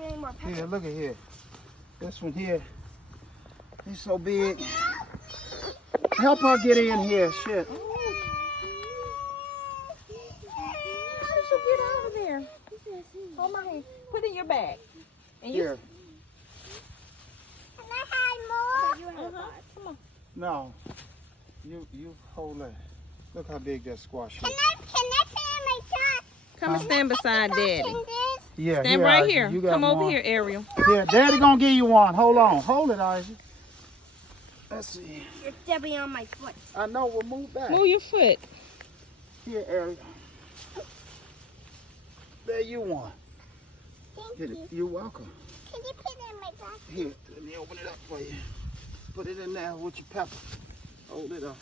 there any more peppers. Here, look at here. This one here. He's so big. Help her get in here. Shit. How did you get out of there? Hold my hand. Put it in your bag. And you, Here. Can I have more? You have come on. No. You hold that. Look how big that squash is. Can I put in my truck? Come and stand beside Daddy. Yeah, Stand right Isaac, here. you got Come over one. here, Ariel. Here, Daddy gonna give you one. Hold on. Hold it, Isaac. Let's see. It's Debbie on my foot. I know, we'll move back. Move your foot. Here, Ariel. There you one. Thank Get you. it. You're welcome. Can you put it in my basket? Here, let me open it up for you. Put it in there with your pepper. Hold it up.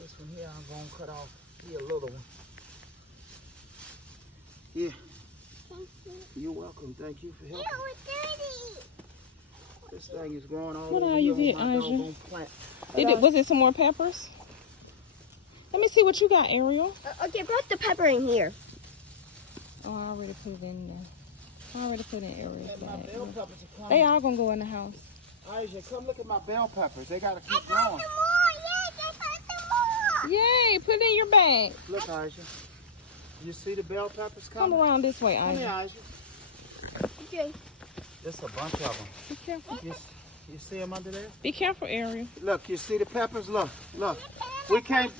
This one here I'm gonna cut off. Here, a little one. Here. Thank you. You're welcome. Thank you for Ew, helping. it's dirty. This thing is growing all What over are you here getting, on my Aja? doggone plant. Was it some more peppers? Let me see what you got, Ariel. Okay, put the pepper in here. Oh, I already put it in there. I already put it in Ariel's And my bag. bell peppers are coming. They all gonna go in the house. Aja, come look at my bell peppers. They gotta I keep found growing. some more. Yes, I found some more. Yay, put it in your bag. Look, Aja. You see the bell peppers Come coming? around this way, Come here, Aja. Aja. Okay. There's a bunch of them. Be careful. You see them under there? Be careful, Ariel. Look, you see the peppers? Look. We can't,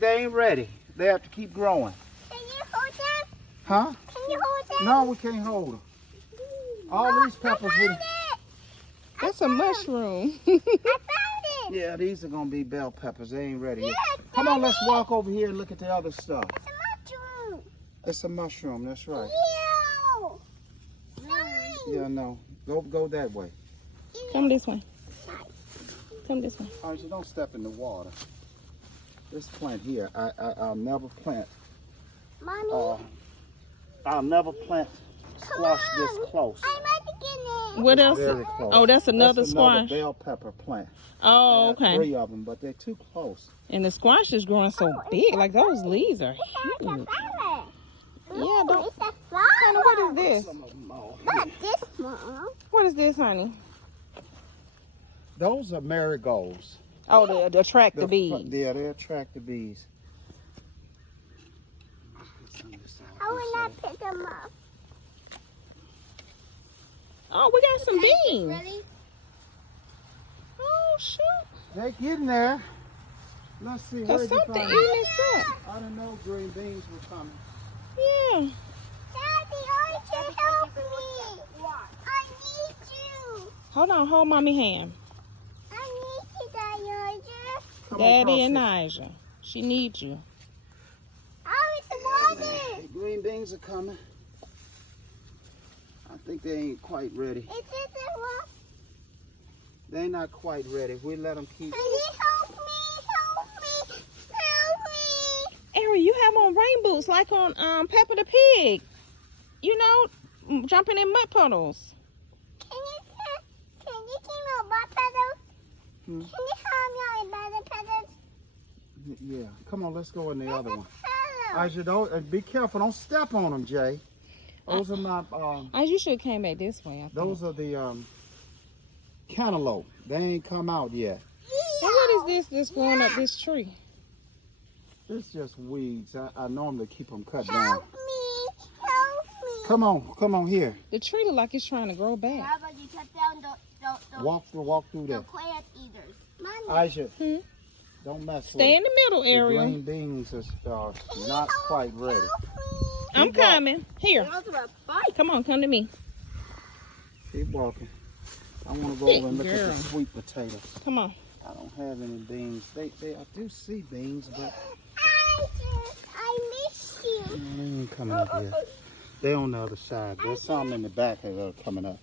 they ain't ready. They have to keep growing. Can you hold them? Huh? Can you hold them? No, we can't hold them. All these peppers I with found it. That's a mushroom. I found it. Yeah, these are gonna be bell peppers. They ain't ready yet. Yes, Come on, Daddy. let's walk over here and look at the other stuff. It's a mushroom. It's a mushroom, that's right. Ew. Nice. Yeah, no. Go that way. Come this way. Come this way. Aja, don't step in the water. This plant here, I'll never plant. Mommy, I'll never plant squash this close. I want to get it. What It's else? very close. Oh, that's another That's squash. another bell pepper plant. Oh, I got okay. 3 of them, but they're too close. And the squash is growing so big. Like those leaves are It's a huge. flower. Yeah, don't. It's a flower. Honey, what is this? Some of them all here. Not this small. What is this, honey? Those are marigolds. Oh, the attract the bees. Yeah, they attract the bees. I will not pick them up. Oh, we got some beans. Ready? Oh, shoot. They're getting there. Let's see. Cause Where'd you something find eating it? this up. I didn't know green beans were coming. Yeah. Daddy, I can help me. I need you. Hold on, hold mommy hand. I need you, Daddy. Come on, Daddy cross and it. Aja. She needs you. Oh, it's the water. The green beans are coming. I think they ain't quite ready. Is it the water? They're not quite ready. We let them keep. Can you help me? Help me. Help me. Ariel, you have on rain boots like on Peppa the Pig. You know, jumping in mud puddles. Can you give me about petals? Hmm. Can you help me out about the petals? Yeah. Come on, let's go in the other one. Petals. Aja, don't be careful. Don't step on them, Jay. Those are not. You should have came back this way. I think. Those are the cantaloupe. They ain't come out yet. And what is this that's growing up this tree? It's just weeds. I normally keep them cut down. Help me. Help me. Come on here. The tree look like it's trying to grow back. How about you cut down the Walk through there. plant eaters? Mommy. Aja, don't mess with Stay it. in the middle, The Ariel. green beans are not quite ready. Help me. I'm Keep walking. coming. Here. Come on, come to me. Keep walking. I want to go Big over and look at girl. the sweet potatoes. Come on. I don't have any beans. I do see beans, but I miss you. they ain't coming up here. They're on the other side. There's some in the back that are coming up.